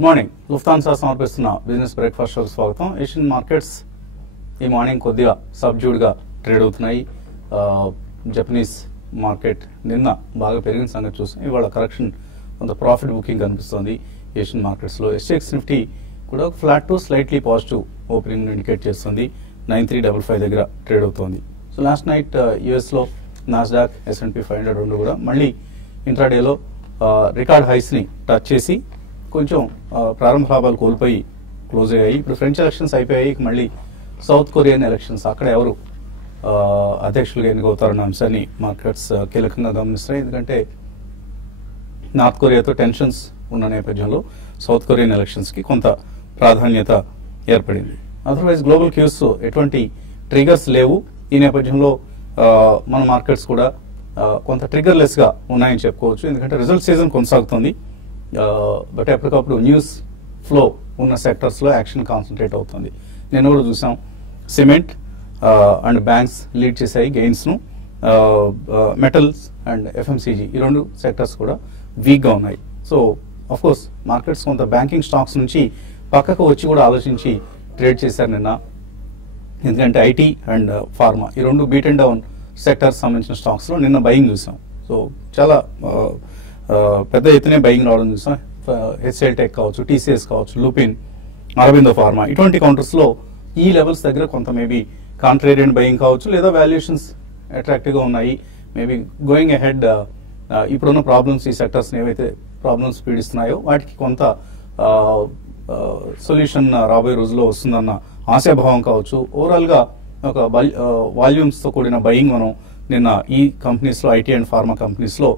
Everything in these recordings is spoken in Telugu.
Good morning. లుఫ్తాన్సా సమర్పిస్తున్న బిజినెస్ బ్రేక్ఫాస్ట్ షోకి స్వాగతం. ఏషియన్ మార్కెట్స్ ఈ మార్నింగ్ కొద్దిగా సబ్జ్యూడ్గా ట్రేడ్ అవుతున్నాయి. జపనీస్ మార్కెట్ నిన్న బాగా పెరిగిన సంగతి చూస్తాం. ఇవాళ కరెక్షన్ కొంత ప్రాఫిట్ బుకింగ్ కనిపిస్తుంది ఏషియన్ మార్కెట్స్లో. ఎస్ఎక్స్ నిఫ్టీ కూడా flat to slightly positive opening indicate చేస్తుంది. 9355 దగ్గర ట్రేడ్ అవుతోంది. సో లాస్ట్ నైట్ యూఎస్లో నాస్డాక్, S&P 500 రెండు కూడా మళ్ళీ ఇంట్రాడేలో రికార్డ్ హైస్ని టచ్ చేసి కొంచెం ప్రారంభ లాభాలు కోల్పోయి క్లోజ్ అయ్యాయి. ఇప్పుడు ఫ్రెంచ్ ఎలక్షన్స్ అయిపోయాయి. మళ్ళీ సౌత్ కొరియన్ ఎలక్షన్స్, అక్కడ ఎవరు అధ్యక్షులుగా ఎన్నికవుతారన్న అంశాన్ని మార్కెట్స్ కీలకంగా గమనిస్తున్నాయి. ఎందుకంటే నార్త్ కొరియాతో టెన్షన్స్ ఉన్న నేపథ్యంలో సౌత్ కొరియన్ ఎలక్షన్స్కి కొంత ప్రాధాన్యత ఏర్పడింది. అదర్వైజ్ గ్లోబల్ క్యూస్ ఎటువంటి ట్రిగర్స్ లేవు. ఈ నేపథ్యంలో మన మార్కెట్స్ కూడా కొంత ట్రిగర్లెస్గా ఉన్నాయని చెప్పుకోవచ్చు. ఎందుకంటే రిజల్ట్ సీజన్ కొనసాగుతుంది. బట్ ఎప్పటికప్పుడు న్యూస్ ఫ్లో ఉన్న సెక్టర్స్లో యాక్షన్ కాన్సన్ట్రేట్ అవుతుంది. నేను కూడా చూసాం సిమెంట్ అండ్ బ్యాంక్స్ లీడ్ చేశాయి గెయిన్స్ను. మెటల్స్ అండ్ FMCG ఈ రెండు సెక్టర్స్ కూడా వీక్గా ఉన్నాయి. సో ఆఫ్ కోర్స్ మార్కెట్స్ కొంత బ్యాంకింగ్ స్టాక్స్ నుంచి పక్కకు వచ్చి కూడా ఆలోచించి ట్రేడ్ చేశారు నిన్న. ఎందుకంటే IT అండ్ ఫార్మా ఈ రెండు బీట్ అండ్ డౌన్ సెక్టర్స్ సంబంధించిన స్టాక్స్లో నిన్న బయింగ్ చూసాం. సో చాలా పెద్ద ఎత్తునే బయింగ్ రావడం చూసాం. HCL టెక్ కావచ్చు, TCS కావచ్చు, లూపిన్, అరబిందో ఫార్మా ఇటువంటి కౌంటర్స్లో ఈ లెవెల్స్ దగ్గర కొంత మేబీ కాంట్రేరియన్ బయింగ్ కావచ్చు, లేదా వాల్యుయేషన్స్ అట్రాక్టివ్గా ఉన్నాయి. మేబీ గోయింగ్ అహెడ్ ఇప్పుడున్న ప్రాబ్లమ్స్, ఈ సెక్టర్స్ని ఏవైతే ప్రాబ్లమ్స్ పీడిస్తున్నాయో వాటికి కొంత సొల్యూషన్ రాబోయే రోజుల్లో వస్తుందన్న ఆశాభావం కావచ్చు. ఓవరాల్గా ఒక వాల్యూమ్స్తో కూడిన బయింగ్ మనం నిన్న ఈ కంపెనీస్లో, IT అండ్ ఫార్మా కంపెనీస్లో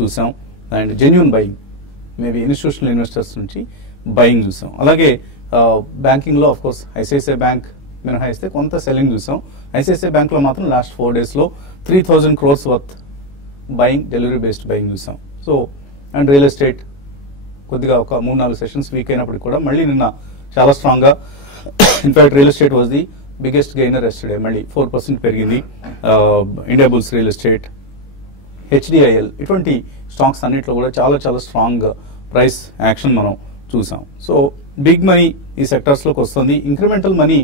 చూసాం. And genuine buying, maybe institutional investors నుంచి బయింగ్ చూసాం. అలాగే బ్యాంకింగ్లో ఆఫ్ కోర్స్ ICICI బ్యాంక్ మినహాయిస్తే కొంత సెల్లింగ్ చూసాం. ICICI బ్యాంక్లో మాత్రం లాస్ట్ 4 డేస్లో 3000 crores worth buying, delivery based buying చూసాం. సో అండ్ రియల్ ఎస్టేట్ కొద్దిగా ఒక 3-4 సెషన్స్ వీక్ అయినప్పటికీ కూడా మళ్ళీ నిన్న చాలా స్ట్రాంగ్గా, in fact real estate was the biggest gainer yesterday, మళ్ళీ 4% పెరిగింది. India bulls real estate, HDIL ఇటువంటి స్టాక్స్ అన్నింటిలో కూడా చాలా చాలా స్ట్రాంగ్ ప్రైస్ యాక్షన్ మనం చూసాం. సో బిగ్ మనీ ఈ సెక్టర్స్లోకి వస్తుంది. ఇంక్రిమెంటల్ మనీ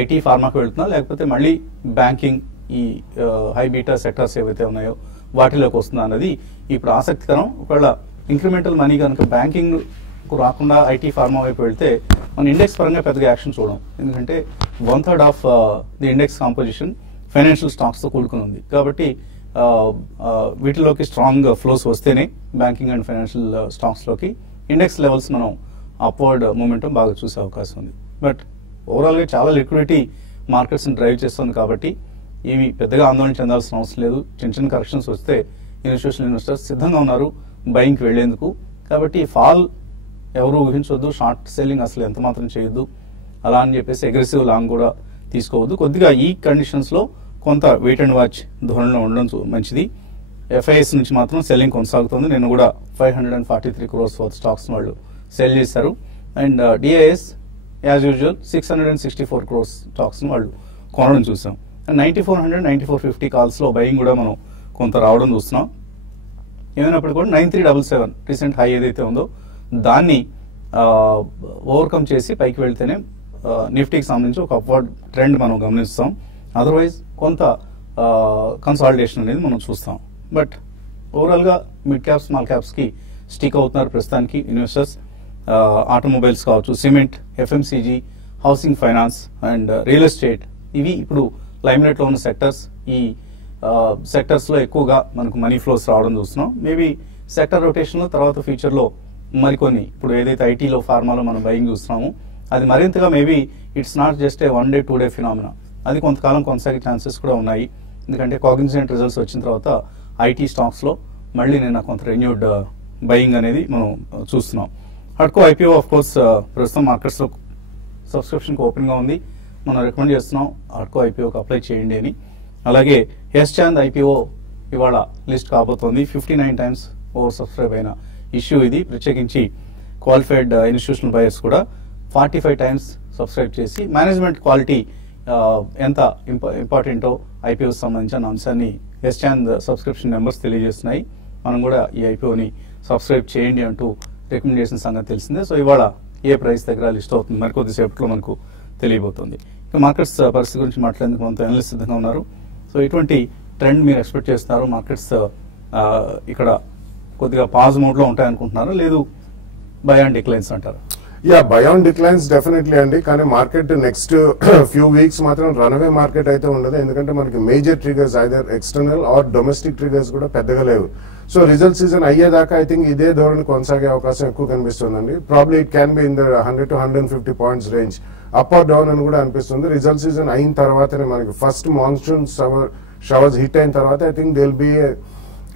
IT ఫార్మాకి వెళ్తున్నా, లేకపోతే మళ్ళీ బ్యాంకింగ్, ఈ హై బీటా సెక్టర్స్ ఏవైతే ఉన్నాయో వాటిలోకి వస్తుందా అన్నది ఇప్పుడు ఆసక్తికరం. ఒకవేళ ఇంక్రిమెంటల్ మనీ కనుక బ్యాంకింగ్ రాకుండా IT ఫార్మా వైపు వెళ్తే మన ఇండెక్స్ పరంగా పెద్దగా యాక్షన్ చూడం. ఎందుకంటే 1/3 of the index composition financial స్టాక్స్తో కూడుకుని ఉంది. కాబట్టి వీటిలోకి స్ట్రాంగ్ ఫ్లోస్ వస్తేనే బ్యాంకింగ్ అండ్ ఫైనాన్షియల్ స్టాక్స్లోకి ఇండెక్స్ లెవెల్స్ మనం అప్వర్డ్ మూమెంటం బాగా చూసే అవకాశం ఉంది. బట్ ఓవరాల్గా చాలా లిక్విడిటీ మార్కెట్స్ని డ్రైవ్ చేస్తుంది. కాబట్టి ఇవి పెద్దగా ఆందోళన చెందాల్సిన అవసరం లేదు. చిన్న చిన్న కరెక్షన్స్ వస్తే ఇన్స్టిట్యూషనల్ ఇన్వెస్టర్స్ సిద్ధంగా ఉన్నారు బయింగ్కి వెళ్లేందుకు. కాబట్టి ఫాల్ ఎవరు ఊహించవద్దు, షార్ట్ సెల్లింగ్ అసలు ఎంత మాత్రం చేయొద్దు, అలా అని చెప్పేసి అగ్రెసివ్ లాంగ్ కూడా తీసుకోవద్దు. కొద్దిగా ఈ కండిషన్స్లో కొంత వెయిట్ అండ్ వాచ్ ధోరణిలో ఉండడం మంచిది. FIS నుంచి మాత్రం సెల్లింగ్ కొనసాగుతుంది. నేను కూడా 543 crores వర్త్ స్టాక్స్ వాళ్ళు సెల్ చేశారు. And DIS as usual 664 crores స్టాక్స్ని వాళ్ళు కొనడం చూసాం. అండ్ 9400, 9450 కాల్స్లో బయింగ్ కూడా మనం కొంత రావడం చూస్తున్నాం. ఏమైనప్పుడు కూడా 9377 రీసెంట్ హై ఏదైతే ఉందో దాన్ని ఓవర్కమ్ చేసి పైకి వెళ్తేనే నిఫ్టీకి సంబంధించి ఒక అప్వర్డ్ ట్రెండ్ మనం గమనిస్తాం. అదర్వైజ్ కొంత కన్సాలిడేషన్ అనేది మనం చూస్తాం. బట్ ఓవరాల్గా మిడ్ క్యాప్స్, స్మాల్ క్యాప్స్కి స్టిక్ అవుతున్నారు ప్రస్తుతానికి ఇన్వెస్టర్స్. ఆటోమొబైల్స్ కావచ్చు, cement, FMCG, housing finance and real estate ఇవి ఇప్పుడు లైమ్లైట్లో ఉన్న సెక్టర్స్. ఈ సెక్టర్స్లో ఎక్కువగా మనకు మనీ ఫ్లోస్ రావడం చూస్తున్నాం. మేబీ సెక్టర్ రొటేషన్లో తర్వాత ఫ్యూచర్లో మరికొన్ని, ఇప్పుడు ఏదైతే ITలో ఫార్మాలో మనం బయింగ్ చూస్తున్నామో అది మరింతగా maybe it's not just a 1 day 2 day phenomena, అది కొంతకాలం కొనసాగే ఛాన్సెస్ కూడా ఉన్నాయి. ఎందుకంటే కాగ్నిజెంట్ రిజల్ట్స్ వచ్చిన తర్వాత IT స్టాక్స్లో మళ్ళీ నిన్న కొంత రెన్యూడ్ బయింగ్ అనేది మనం చూస్తున్నాం. హడ్కో IPO ఆఫ్ కోర్స్ ప్రస్తుతం మార్కెట్స్లో సబ్స్క్రిప్షన్కి ఓపెన్గా ఉంది. మనం రికమెండ్ చేస్తున్నాం హడ్కో IPOకి అప్లై చేయండి అని. అలాగే యశ్చాంద్ IPO ఇవాళ లిస్ట్ కాబోతోంది. 59 times ఓవర్ సబ్స్క్రైబ్ అయిన ఇష్యూ ఇది. ప్రత్యేకించి క్వాలిఫైడ్ ఇన్స్టిట్యూషనల్ బయర్స్ కూడా 45 times సబ్స్క్రైబ్ చేసి మేనేజ్మెంట్ క్వాలిటీ ఎంత ఇంపార్టెంటో IPOకి సంబంధించిన అంశాన్ని యశ్చాంద్ సబ్స్క్రిప్షన్ నెంబర్స్ తెలియజేస్తున్నాయి. మనం కూడా ఈ IPOని సబ్స్క్రైబ్ చేయండి అంటూ రికమెండేషన్ సంగతి తెలిసిందే. సో ఇవాళ ఏ ప్రైస్ దగ్గర లిస్ట్ అవుతుంది మరి కొద్దిసేపట్లో మనకు తెలియబోతుంది. ఇక మార్కెట్స్ పరిస్థితి గురించి మాట్లాడేందుకు మనతో అనలిస్ట్ సిద్ధంగా ఉన్నారు. సో ఎటువంటి ట్రెండ్ మీరు ఎక్స్పెక్ట్ చేస్తున్నారు? మార్కెట్స్ ఇక్కడ కొద్దిగా పాజ్ మోడ్ లో ఉంటాయి అనుకుంటున్నారా, లేదు బై అండ్ డిక్లైన్స్ అంటారు? Yeah, buy on declines definitely అండి. కానీ మార్కెట్ నెక్స్ట్ ఫ్యూ వీక్స్ మాత్రం రన్అవే మార్కెట్ అయితే ఉండదు. ఎందుకంటే మనకి major triggers either external or domestic triggers కూడా పెద్దగా లేవు. సో రిజల్ట్ సీజన్ అయ్యేదాకా ఐ థింక్ ఇదే ధోరణి కొనసాగే అవకాశం ఎక్కువ కనిపిస్తుందండి. Probably it can be in the 100 to 150 points range up or down అని కూడా అనిపిస్తుంది. రిజల్ట్ సీజన్ అయిన తర్వాతనే మనకి ఫస్ట్ మాన్సూన్ షవర్స్ హిట్ అయిన తర్వాత I think it'll be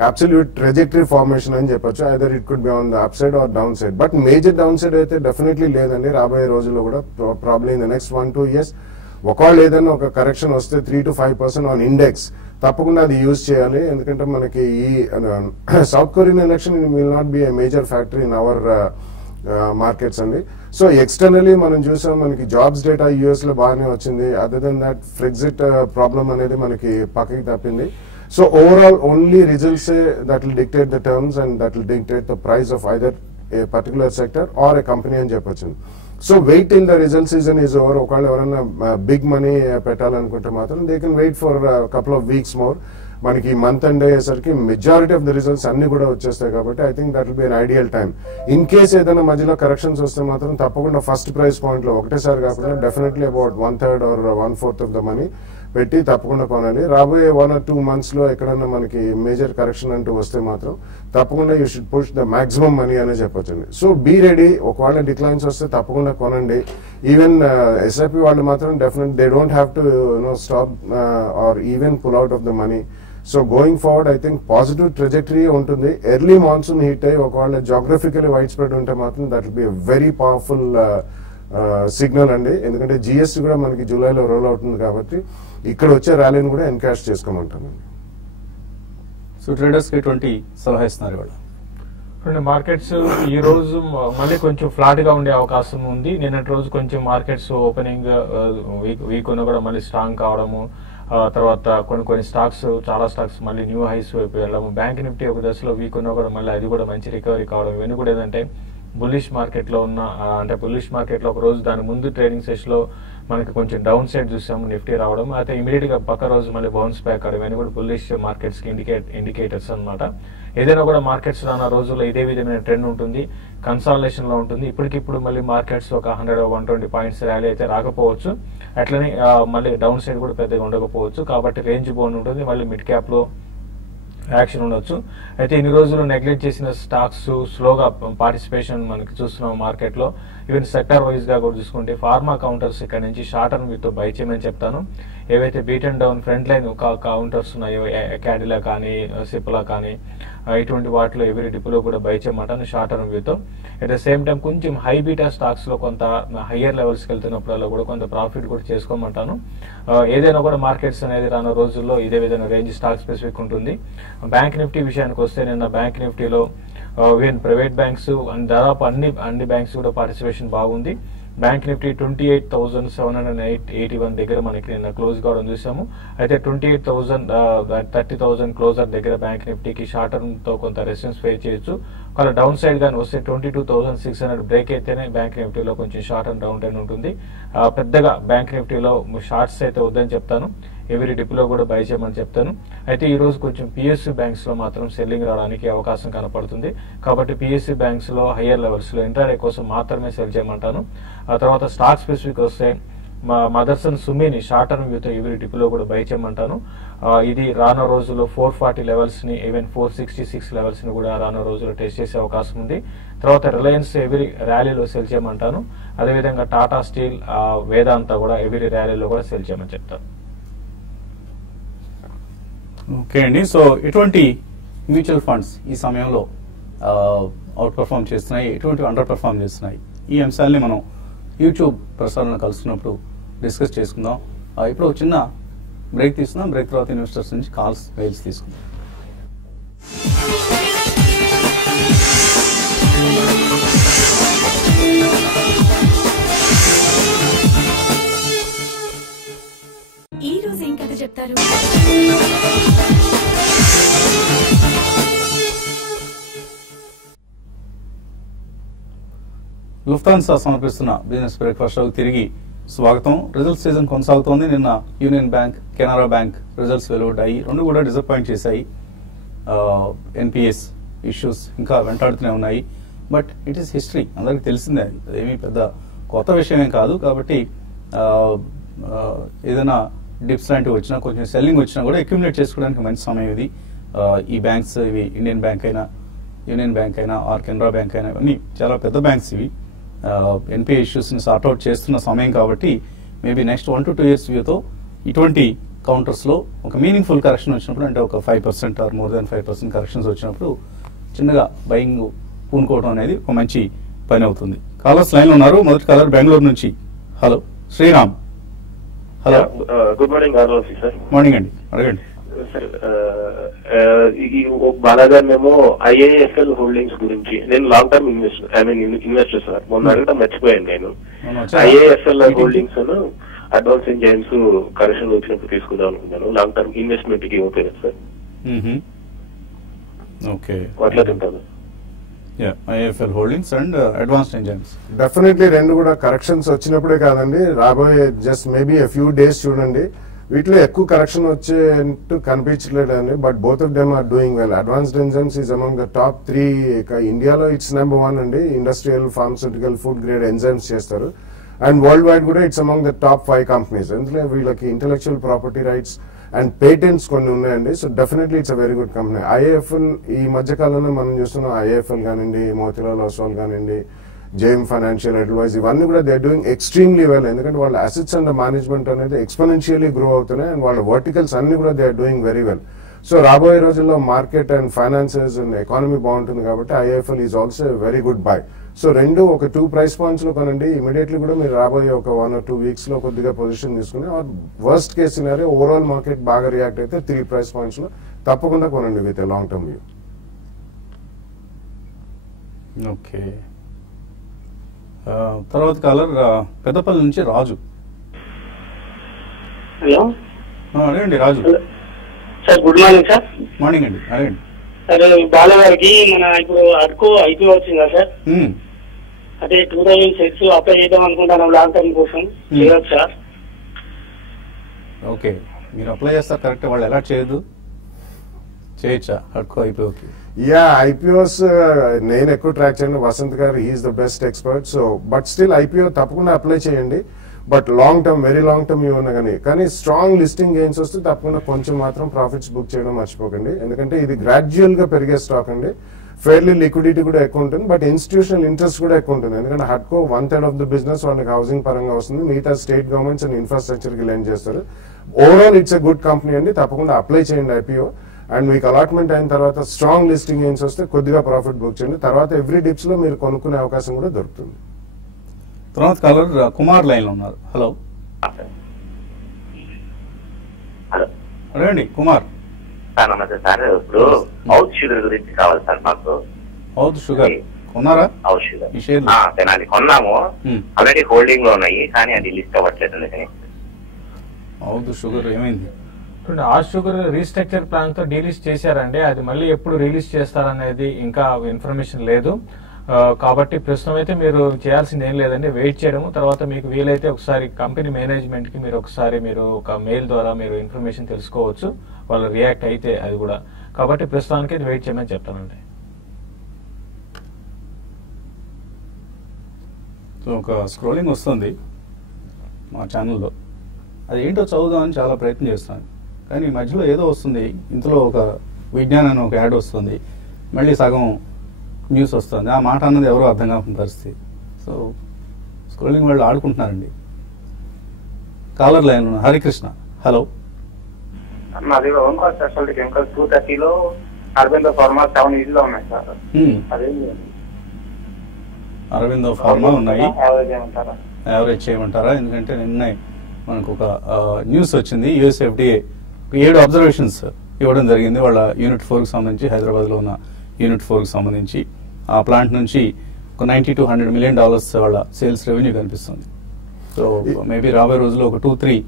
absolute trajectory formation అని చెప్పొచ్చు. either it could be on the upside or downside, but major downside అయితే డెఫినెట్లీ లేదండి. రాబోయే రోజుల్లో కూడా probably in the next 1-2 years ఒకవేళ ఏదైనా ఒక కరెక్షన్ వస్తే 3 to 5% ఆన్ ఇండెక్స్ తప్పకుండా అది యూజ్ చేయాలి. ఎందుకంటే మనకి ఈ south Korean election will not be a major factor in our markets అండి. సో ఎక్స్టర్నలీ మనం చూసాం, మనకి జాబ్స్ డేటా యూఎస్ లో బాగానే వచ్చింది. అదర్ దెన్ దట్ ఫ్రెగ్జిట్ ప్రాబ్లం అనేది మనకి పక్కకి తప్పింది. So overall, only results that will dictate the terms and that will dictate the price of either a particular sector or a company అని చెప్పొచ్చు. So wait till the result season is over. ఒకవేళ ఎవరైనా బిగ్ మనీ పెట్టాలనుకుంటే మాత్రం they can wait for a couple of weeks more. మనకి మంత్ ఎండ్ అయ్యేసరికి మెజారిటీ ఆఫ్ ద రిజల్ట్స్ అన్ని కూడా వచ్చేస్తాయి కాబట్టి I think that will be an ideal time. In case ఏదైనా మధ్యలో కరెక్షన్స్ వస్తే మాత్రం తప్పకుండా ఫస్ట్ ప్రైస్ పాయింట్ లో ఒకటేసారి కాకుండా definitely about 1/3 or 1/4 of the money పెట్టి తప్పకుండా కొనాలి. రాబోయే 1 or 2 months లో ఎక్కడన్నా మనకి మేజర్ కరెక్షన్ అంటూ వస్తే మాత్రం తప్పకుండా you should push the maximum money అనే చెప్పొచ్చండి. So be ready. ఒకవేళ డిక్లైన్స్ వస్తే తప్పకుండా కొనండి. ఈవెన్ ఎస్ఐపి వాళ్ళు మాత్రం definite they don't have to stop or even pull out of the money. So going forward I think positive trajectory ఉంటుంది. ఎర్లీ మాన్సూన్ హిట్ అయ్యి ఒకవేళ జాగ్రఫికలీ వైడ్ స్ప్రెడ్ ఉంటే మాత్రం that will be very powerful signal అండి. ఎందుకంటే జిఎస్టీ కూడా మనకి జూలైలో రోల్ అవుతుంది కాబట్టి ఇక్కడ వచ్చే ర్యాలీని కూడా ఎన్కాష్ చేసుకోమంటానండి. సో ట్రేడర్స్ కి ఎటువంటి సలహా ఇస్తున్నారు ఇవాళ? మార్కెట్స్ ఈ రోజు మళ్ళీ కొంచెం ఫ్లాట్ గా ఉండే అవకాశం ఉంది. నిన్నటి రోజు కొంచెం మార్కెట్స్ ఓపెనింగ్ వీక్ ఉన్న కూడా మళ్ళీ స్ట్రాంగ్ కావడము, తర్వాత కొన్ని స్టాక్స్ చాలా స్టాక్స్ మళ్ళీ న్యూ హైస్ వైపు వెళ్ళడము, బ్యాంక్ నిఫ్టీ ఒక దశలో వీక్ ఉన్నా కూడా మళ్ళీ అది కూడా మంచి రికవరీ కావడం, ఇవన్నీ కూడా ఏంటంటే బుల్లిష్ మార్కెట్ లో ఉన్న అంటే బుల్లిష్ మార్కెట్ లో ఒక రోజు దాని ముందు ట్రేడింగ్ సెషన్ లో మనకి కొంచెం డౌన్ సైడ్ చూసాము నిఫ్టీ రావడం, అయితే ఇమీడియట్ గా పక్క రోజు మళ్ళీ బౌన్స్ బ్యాక్ అవడం, ఇవన్నీ కూడా బుల్లిష్ మార్కెట్స్ కి ఇండికేటర్స్ అనమాట. ఏదైనా కూడా మార్కెట్స్ రానున్న రోజుల్లో ఇదే విధమైన ట్రెండ్ ఉంటుంది, కన్సాలిడేషన్ లో ఉంటుంది. ఇప్పటికిప్పుడు మళ్ళీ మార్కెట్స్ ఒక 100-120 పాయింట్స్ ర్యాలీ అయితే రాకపోవచ్చు, అట్లనే మళ్ళీ డౌన్ సైడ్ కూడా పెద్దగా ఉండకపోవచ్చు. కాబట్టి రేంజ్ బౌండ్ ఉంటుంది, మళ్ళీ మిడ్ క్యాప్ లో యాక్షన్ ఉండొచ్చు. అయితే ఇన్ని రోజులు నెగ్లెక్ట్ చేసిన స్టాక్స్ స్లోగా పార్టిసిపేషన్ మనకి చూస్తున్నాం మార్కెట్ లో. ఈవెన్ సెక్టర్ వైజ్ గా కూడా చూసుకుంటే ఫార్మా కౌంటర్స్ ఇక్కడ నుంచి షార్ట్ టర్మ్ విత్ బై చేయమని చెప్తాను. ఏవైతే beat and down front line counters ఉన్నాయో క్యాడిలా కానీ సిప్లా కానీ ఇటువంటి వాటిలో ఎవరి డిపోలో కూడా బై చేయమంటాను షార్ట్ టర్మ్ వ్యూతో. అట్ ద సేమ్ టైం కొంచెం హై బీటా స్టాక్స్ లో కొంత హయ్యర్ లెవెల్స్కి వెళ్తున్నప్పుడల్లా కూడా కొంత ప్రాఫిట్ కూడా చేసుకోమంటాను. ఏదైనా కూడా మార్కెట్స్ అనేది రానున్న రోజుల్లో ఇదే విధంగా రేంజ్ స్టాక్ స్పెసిఫిక్ ఉంటుంది. బ్యాంక్ నిఫ్టీ విషయానికి వస్తే నిన్న బ్యాంక్ నిఫ్టీలో ఈవెన్ ప్రైవేట్ బ్యాంక్స్ దాదాపు అన్ని బ్యాంక్స్ కూడా పార్టిసిపేషన్ బాగుంది. బ్యాంక్ నిఫ్టీ 28,781 దగ్గర మనకి నిన్న క్లోజ్ కావడం చూసాము. అయితే 28,030,000 క్లోజర్ దగ్గర బ్యాంక్ నిఫ్టీకి షార్ట్ టర్మ్ తో కొంత రెసిస్టెన్స్ ఫేస్ చేయొచ్చు. అలా డౌన్ సైడ్ గానీ వస్తే 22,600 బ్రేక్ అయితేనే బ్యాంక్ నిఫ్టీలో కొంచెం షార్ట్ అండ్ డౌన్ టైన్ ఉంటుంది. పెద్దగా బ్యాంక్ నిఫ్టీలో షార్ట్స్ అయితే వద్దని చెప్తాను, ఎవరి డిప్లో కూడా బై చేయమని చెప్తాను. అయితే ఈ రోజు కొంచెం పిఎస్యూ బ్యాంక్స్ లో మాత్రం సెల్లింగ్ రావడానికి అవకాశం కనపడుతుంది. కాబట్టి పిఎస్యూ బ్యాంక్స్ లో హయ్యర్ లెవెల్స్ లో ఇంట్రాడే కోసం మాత్రమే సెల్ చేయమంటాను. ఆ తర్వాత స్టాక్ స్పెసిఫిక్ వస్తే మదర్సన్ సుమీని షార్ట్ టర్మ్ వ్యూతో ఎవరి డిప్లో కూడా బై చేయమంటాను. ఇది రానున్న రోజుల్లో 440 లెవెల్స్ ని ఈవెన్ 466 లెవెల్స్ ని కూడా రానున్న రోజుల్లో టెస్ట్ చేసే అవకాశం ఉంది. తర్వాత రిలయన్స్ ఎవరి ర్యాలీలో సెల్ చేయమంటాను. అదేవిధంగా టాటా స్టీల్, వేదాంత కూడా ఎవరి ర్యాలీలో కూడా సెల్ చేయమని చెప్తాను. ఓకే అండి. సో ఎటువంటి మ్యూచువల్ ఫండ్స్ ఈ సమయంలో అవుట్ పర్ఫార్మ్ చేస్తున్నాయి, ఎటువంటి అండర్ పర్ఫార్మ్ చేస్తున్నాయి, ఈ అంశాలని మనం యూట్యూబ్ ప్రసారంలో కలుసుకున్నప్పుడు డిస్కస్ చేసుకుందాం. ఇప్పుడు ఒక చిన్న బ్రేక్ తీసుకుందాం. బ్రేక్ తర్వాత ఇన్వెస్టర్స్ నుంచి కాల్స్ మెయిల్స్ తీసుకుందాం. ఈ రోజు ఏం కథ చెప్తారు? లుఫ్తాన్సా సమర్పిస్తున్న బిజినెస్ బ్రేక్ఫాస్ట్ షోకి తిరిగి స్వాగతం. రిజల్ట్స్ సీజన్ కొనసాగుతోంది. నిన్న union bank, Canara bank results వెలువడ్డాయి. రెండు కూడా డిసప్పాయింట్ చేశాయి. ఎన్పిఎస్ ఇష్యూస్ ఇంకా వెంటాడుతూనే ఉన్నాయి. బట్ ఇట్ ఈస్ హిస్టరీ, అందరికి తెలిసిందే. అదేమీ పెద్ద కొత్త విషయమేం కాదు. కాబట్టి ఏదైనా డిప్స్ లాంటివి వచ్చినా, కొంచెం సెల్లింగ్ వచ్చినా కూడా అక్యుములేట్ చేసుకోవడానికి మంచి సమయం ఇది. ఈ బ్యాంక్స్ ఇవి ఇండియన్ బ్యాంక్ అయినా, యూనియన్ బ్యాంక్ అయినా, ఆర్ కెనరా బ్యాంక్ అయినా, ఇవన్నీ చాలా పెద్ద బ్యాంక్స్ ఇవి. ఎన్పిఏ ఇష్యూస్ని సార్ట్అవుట్ చేస్తున్న సమయం కాబట్టి మేబీ నెక్స్ట్ 1 to 2 years వ్యూతో ఇటువంటి కౌంటర్స్లో ఒక మీనింగ్ఫుల్ కరెక్షన్ వచ్చినప్పుడు, అంటే ఒక 5% ఆర్ మోర్ దాన్ 5% కరెక్షన్స్ వచ్చినప్పుడు చిన్నగా బయింగ్ పూనుకోవడం అనేది ఒక మంచి పని అవుతుంది. కాలర్స్ లైన్లో ఉన్నారు. మొదటి కాలర్ బెంగళూరు నుంచి. Hello, Sriram. Hello, good morning ROC sir. Morning అండి, అడగండి సార్. బాలాగారు మేము ఐఏఎఫ్ఎల్ హోల్డింగ్స్ గురించి, నేను లాంగ్ టర్మ్ ఇన్వెస్టర్ సార్. మొన్న అడగటం మర్చిపోయాను నేను. IIFL holdings advance enzymes correction వచ్చినప్పుడు తీసుకుందాం అనుకున్నాను. లాంగ్ టర్మ్ ఇన్వెస్ట్మెంట్ కి ఓకే సార్. ఓకే, అట్లా తింటాను. IIFL holdings and advanced enzymes definitely రెండు కూడా కరెక్షన్స్ వచ్చినప్పుడే కాదండి, రాబోయే just maybe a few days చూడండి. వీటిలో ఎక్కువ కరెక్షన్ వచ్చేట్టు కనిపించలేదండి. But both of them are doing well. Advanced enzymes is among the top 3. ఇండియాలో ఇట్స్ నెంబర్ 1 అండి. Industrial, pharmaceutical, food grade enzymes చేస్తారు. అండ్ వరల్డ్ వైడ్ కూడా it's among the top 5 companies. ఎందుకంటే వీళ్ళకి intellectual property rights and patents కొన్ని ఉన్నాయండి. So definitely it's a very good company. IAFL ఈ మధ్య కాలంలో మనం చూస్తున్నాం. ఐఏఎఫ్ఎల్ కానివ్వండి, మోతిలాల్ ఓస్వాల్ కానివ్వండి, జేఎం ఫైనాన్షియల్ అడ్వైజ్, ఇవన్నీ కూడా they are doing extremely well. ఎందుకంటే వాళ్ళ అసెట్స్ అండ్ మేనేజ్మెంట్ అనేది ఎక్స్పోనెన్షియల్లీ గ్రో అవుతున్నాయి. అండ్ వాళ్ళ వర్టికల్స్ అన్ని కూడా they are doing very well. So రాబోయే రోజుల్లో market and finances and economy బాగుంటుంది కాబట్టి IIFL is also very good buy. So రెండు ఒక 2 price points లో కొనండి. ఇమీడియట్లీ కూడా మీరు రాబోయే ఒక 1 or 2 weeks లో కొద్దిగా పొజిషన్ తీసుకుని, worst case scenario overall market బాగా రియాక్ట్ అయితే 3 price points లో తప్పకుండా కొనండి with long term view. Okay, తర్వాత కాలర్ పెద్దపల్లి నుంచి రాజు. హలో, అడగండి Raju. Sir good morning sir. Morning అండి, అడగండి. సార్ బాల గారికి మన ఇప్పుడు అడ్కో ఐపీఓ వచ్చిందా సార్? అంటే 2006 అప్లై చేద్దాం అనుకుంటాను లాంగ్ టర్మ్ కోసం. చేయొచ్చు సార్? ఓకే, మీరు అప్లై చేస్తారు కరెక్ట్. వాళ్ళు ఎలా చేయదు, చేయొచ్చా అడ్కో ఐపీఓకి? యా, ఐపీఓస్ నేను ఎక్కువ ట్రాక్ చేయండి. వసంత్ గారు he's the best expert. So but still IPO తప్పకుండా అప్లై చేయండి. But long term, very long term ఉన్నా కానీ స్ట్రాంగ్ లిస్టింగ్ గెయిన్స్ వస్తే తప్పకుండా కొంచెం మాత్రం ప్రాఫిట్స్ బుక్ చేయడం మర్చిపోకండి. ఎందుకంటే ఇది గ్రాడ్యువల్ గా పెరిగే స్టాక్ అండి. ఫెయిర్లీ లిక్విడిటీ కూడా ఎక్కువ ఉంటుంది. బట్ ఇన్స్టిట్యూషనల్ ఇంట్రెస్ట్ కూడా ఎక్కువ ఉంటుంది. ఎందుకంటే హడ్కో 1/3 ఆఫ్ ద బిజినెస్ వాళ్ళకి హౌసింగ్ పరంగా వస్తుంది. మిగతా స్టేట్ గవర్నమెంట్స్ అండ్ ఇన్ఫ్రాస్ట్రక్చర్ కి లెండ్ చేస్తారు. Overall it's a good company అండి. తప్పకుండా అప్లై చేయండి ఐపీఓ. అండ్ మీకు అలాట్మెంట్ అయిన తర్వాత స్ట్రాంగ్ లిస్టింగ్ గెయిన్స్ వస్తే కొద్దిగా ప్రాఫిట్ బుక్ చేయండి. తర్వాత ఎవ్రీ డిప్స్ లో మీరు కొనుక్కునే అవకాశం కూడా దొరుకుతుంది. తర్వాత కాలర్ కుమార్ లైన్ లో ఉన్నారు. హలో, అడగండి కుమార్. సార్ నమస్తే సార్. ఇప్పుడు హౌస్ షుగర్ గురించి కావాలి సార్ మాకు. హౌస్ షుగర్ కొన్నారా? హౌస్ షుగర్ తెనాలి కొన్నాము. ఆల్రెడీ హోల్డింగ్ లో ఉన్నాయి కానీ అది లిస్ట్ అవ్వట్లేదు. అందుకని హౌస్ షుగర్ ఏమైంది? ఆ షుగర్ రీస్ట్రక్చర్ ప్లాన్ తో డీలిస్ట్ చేశారండి. అది మళ్ళీ ఎప్పుడు రిలీజ్ చేస్తారనేది ఇంకా ఇన్ఫర్మేషన్ లేదు. కాబట్టి ప్రస్తుతం అయితే మీరు చేయాల్సింది ఏం లేదండి, వెయిట్ చేయడము. తర్వాత మీకు వీలైతే ఒకసారి కంపెనీ మేనేజ్మెంట్ కి మీరు ఒకసారి మీరు ఒక మెయిల్ ద్వారా మీరు ఇన్ఫర్మేషన్ తెలుసుకోవచ్చు, వాళ్ళు రియాక్ట్ అయితే అది కూడా. కాబట్టి ప్రస్తుతానికి అది వెయిట్ చేయమని చెప్తానండి. ఒక స్క్రోలింగ్ వస్తుంది మా ఛానల్లో, అది ఏంటో చదువుదామని చాలా ప్రయత్నం చేస్తాను. కానీ మధ్యలో ఏదో వస్తుంది, ఇంతలో ఒక విజ్ఞానం ఒక యాడ్ వస్తుంది, మళ్ళీ సగం న్యూస్ వస్తుంది. ఆ మాట అన్నది ఎవరో అర్థం కాకుండా పరిస్థితి. సో స్క్రోలింగ్ వాళ్ళు ఆడుకుంటున్నారండి. Caller line Harikrishna. హలో, మాది ఓంకార్ స్పెషాలిటీ కెమికల్స్ 230లో అరవిందో ఫార్మా 7 ఈజీలో ఉన్నాయి సార్. అరవిందో ఫార్మా ఉన్నాయి, యావరేజ్ ఏమంటారా? యావరేజ్ చేయమంటారా? ఎందుకంటే నిన్న మనకు ఒక న్యూస్ వచ్చింది, యుఎస్ ఎఫ్డిఏ 7 అబ్జర్వేషన్స్ ఇవ్వడం జరిగింది వాళ్ళ యూనిట్ 4కి సంబంధించి, హైదరాబాద్లో ఉన్న యూనిట్ 4కి సంబంధించి. ఆ ప్లాంట్ నుంచి ఒక $90 to $100 million వాళ్ళ సేల్స్ రెవెన్యూ కనిపిస్తుంది. సో మేబీ రాబోయే రోజుల్లో ఒక 2-3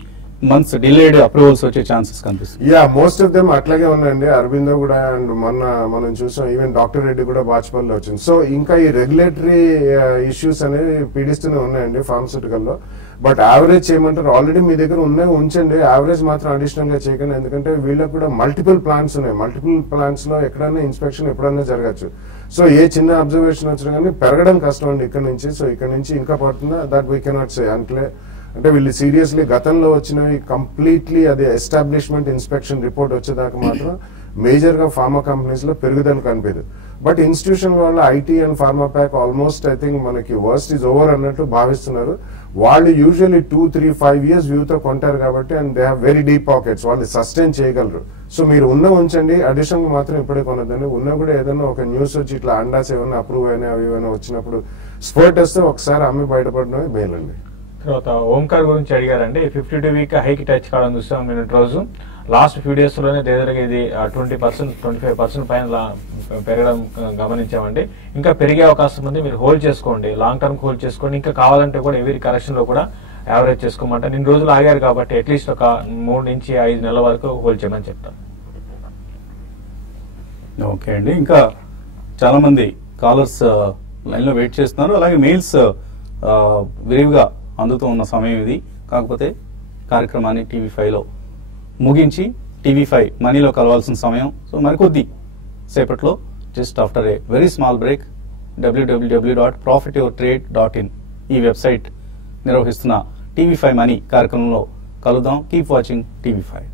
మంత్స్ డిలేడ్ అప్రూవల్స్ వచ్చే ఛాన్సెస్ కనిపిస్తుంది. యా, మోస్ట్ ఆఫ్ దెమ్ అట్లాగే ఉన్నాయండి. అరబిందో కూడా అండ్ మొన్న మనం చూసాం, ఈవెన్ డాక్టర్ రెడ్డి కూడా బాజ్పేయిలో వచ్చింది. సో ఇంకా ఈ రెగ్యులేటరీ ఇష్యూస్ అనేవి పీడిస్తూనే ఉన్నాయండి ఫార్మస్యూటికల్ లో. బట్ యావరేజ్ చేయమంటారు, ఆల్రెడీ మీ దగ్గర ఉన్నాయి ఉంచండి, యావరేజ్ మాత్రం అడిషనల్ గా చేయకండి. ఎందుకంటే వీళ్ళకి కూడా మల్టిపుల్ ప్లాంట్స్ ఉన్నాయి, మల్టిపుల్ ప్లాంట్స్ లో ఎక్కడైనా ఇన్స్పెక్షన్ ఎప్పుడైనా జరగచ్చు. సో ఏ చిన్న అబ్జర్వేషన్ వచ్చినా కానీ పెరగడం కష్టం అండి ఇక్కడ నుంచి. సో ఇక్కడ నుంచి ఇంకా పడుతుందా, దట్ వీ కెనాట్ సే. అంటే వీళ్ళు సీరియస్లీ గతంలో వచ్చినవి కంప్లీట్లీ అది ఎస్టాబ్లిష్మెంట్ ఇన్స్పెక్షన్ రిపోర్ట్ వచ్చేదాకా మాత్రం మేజర్ గా ఫార్మా కంపెనీస్ లో పెరుగుదల కనిపించదు. బట్ ఇన్స్టిట్యూషన్ వల్ల IT and pharma pack almost I think మనకి వర్స్ట్ ఈజ్ ఓవర్ అన్నట్టు భావిస్తున్నారు. వాళ్ళు యూజువల్లీ 2-3-5 years వ్యూతో కొంటారు కాబట్టి, and they have very deep pockets, వాళ్ళు సస్టైన్ చేయగలరు. సో మీరు ఉన్న ఉంచండి, అడిషనల్ మాత్రం ఇప్పుడే కొనద్దండి. ఉన్నా కూడా ఏదైనా ఒక న్యూస్ వచ్చి ఇట్లా అండాస్ ఏమైనా అప్రూవ్ అయినా అవి ఏమైనా వచ్చినప్పుడు స్పోర్ట్ వస్తే ఒకసారి అమ్మి బయటపడడమే మేలండి. తర్వాత ఓంకార్ గురించి అడిగారండి. 52 week హైకి టచ్ కావడం చూస్తాం నిన్నటి రోజు. లాస్ట్ ఫ్యూ డేస్ లోనే దగ్గరగా ఇది 20%-25% పైన పెరగడం గమనించామండి. ఇంకా పెరిగే అవకాశం ఉంది. మీరు హోల్డ్ చేసుకోండి, లాంగ్ టర్మ్ హోల్డ్ చేసుకోండి. ఇంకా కావాలంటే కూడా ఎవరీ కరెక్షన్ లో కూడా యావరేజ్ చేసుకోమంటే, ఇన్ని రోజులు ఆగారు కాబట్టి అట్లీస్ట్ ఒక 3 నుంచి 5 నెలల వరకు హోల్డ్ చేయమని చెప్తాను. ఓకే అండి, ఇంకా చాలా మంది కాలర్స్ లైన్ లో వెయిట్ చేస్తున్నారు. అలాగే మెయిల్స్ విరివిగా అందుతూ ఉన్న సమయం ఇది. కాకపోతే కార్యక్రమాన్ని టీవీ5లో ముగించి టీవీ5 మనీలో కలవాల్సిన సమయం. సో మరికొద్ది సేపట్లో just after a very small break www.profityourtrade.in ఈ వెబ్సైట్ నిర్వహిస్తున్న టీవీ5 మనీ కార్యక్రమంలో కలుద్దాం. Keep watching TV5.